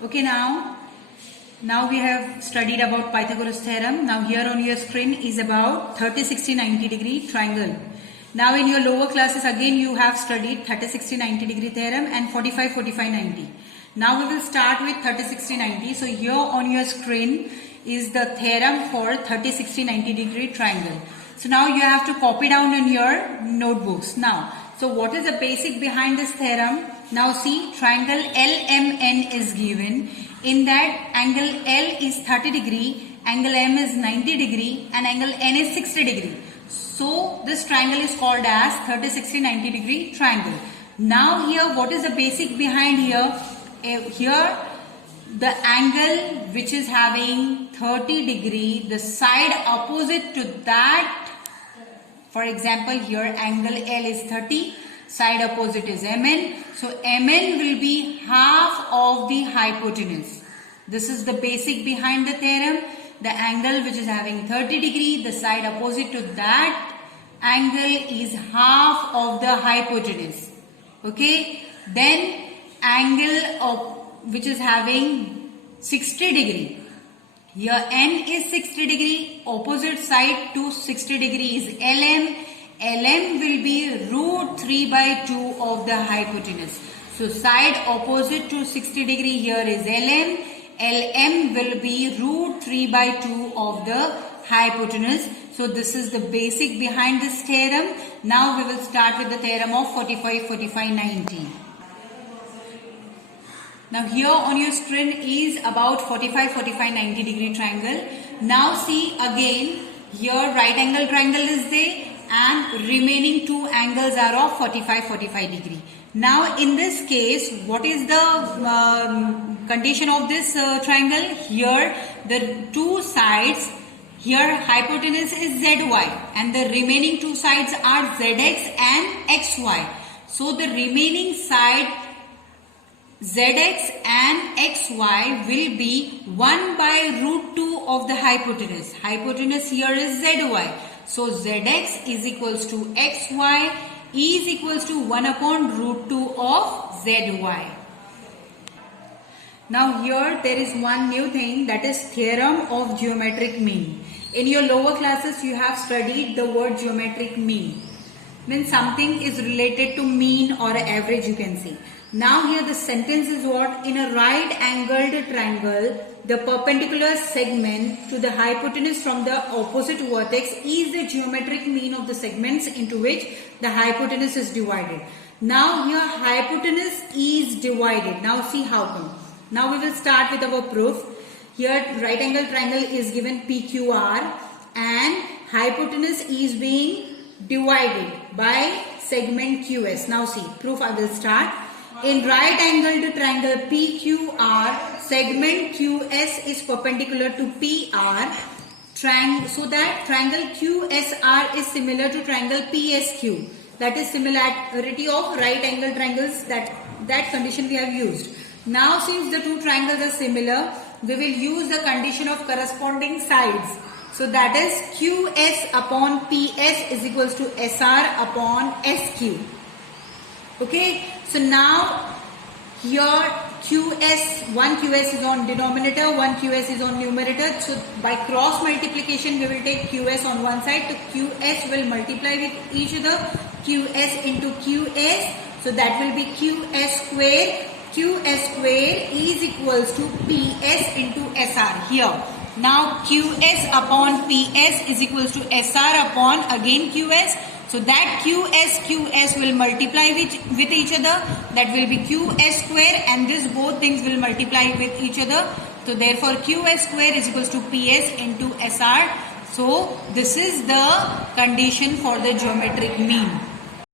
Okay, now we have studied about Pythagoras theorem. Now here on your screen is about 30, 60, 90 degree triangle. Now in your lower classes again you have studied 30, 60, 90 degree theorem and 45, 45, 90. Now we will start with 30, 60, 90. So here on your screen is the theorem for 30, 60, 90 degree triangle. So now you have to copy down in your notebooks. Now, so what is the basic behind this theorem? Now see, triangle LMN is given. In that, angle L is 30 degree, angle M is 90 degree and angle N is 60 degree. So this triangle is called as 30, 60, 90 degree triangle. Now here, what is the basic behind here? Here, the angle which is having 30 degree, the side opposite to that, for example here angle L is 30, side opposite is MN. So MN will be half of the hypotenuse. This is the basic behind the theorem. The angle which is having 30 degree, the side opposite to that angle is half of the hypotenuse. Okay. Then angle of which is having 60 degree. Here N is 60 degree, opposite side to 60 degree is LM. LM will be root 3 by 2 of the hypotenuse. So side opposite to 60 degree here is LM. LM will be root 3 by 2 of the hypotenuse. So this is the basic behind this theorem. Now we will start with the theorem of 45, 45, 90. Now here on your screen is about 45, 45, 90 degree triangle. Now see again, here right angle triangle is there and remaining two angles are of 45, 45 degree. Now in this case, what is the condition of this triangle? Here the two sides, here hypotenuse is ZY and the remaining two sides are ZX and XY. So the remaining side ZX and XY will be 1 by root 2 of the hypotenuse. Hypotenuse here is ZY. So ZX is equals to XY is equals to 1 upon root 2 of ZY. Now here there is one new thing, that is theorem of geometric mean. In your lower classes you have studied the word geometric mean. Means something is related to mean or average, you can see. Now here the sentence is what? In a right angled triangle, the perpendicular segment to the hypotenuse from the opposite vertex is the geometric mean of the segments into which the hypotenuse is divided. Now here hypotenuse is divided. Now see how come. Now we will start with our proof. Here right angled triangle is given PQR and hypotenuse is being divided by segment QS. Now see, proof I will start. In right angled triangle PQR, segment QS is perpendicular to PR. So that triangle QSR is similar to triangle PSQ. That is similarity of right angled triangles, that condition we have used. Now since the two triangles are similar, we will use the condition of corresponding sides. So that is QS upon PS is equals to SR upon SQ. Okay, so now here one QS is on denominator, one QS is on numerator. So by cross multiplication we will take QS on one side. So QS will multiply with each other. QS into QS. So that will be QS square. QS square is equals to PS into SR here. Now QS upon PS is equals to SR upon again QS. So that QS will multiply with each other. That will be QS square and this both things will multiply with each other. So therefore QS square is equals to PS into SR. So this is the condition for the geometric mean.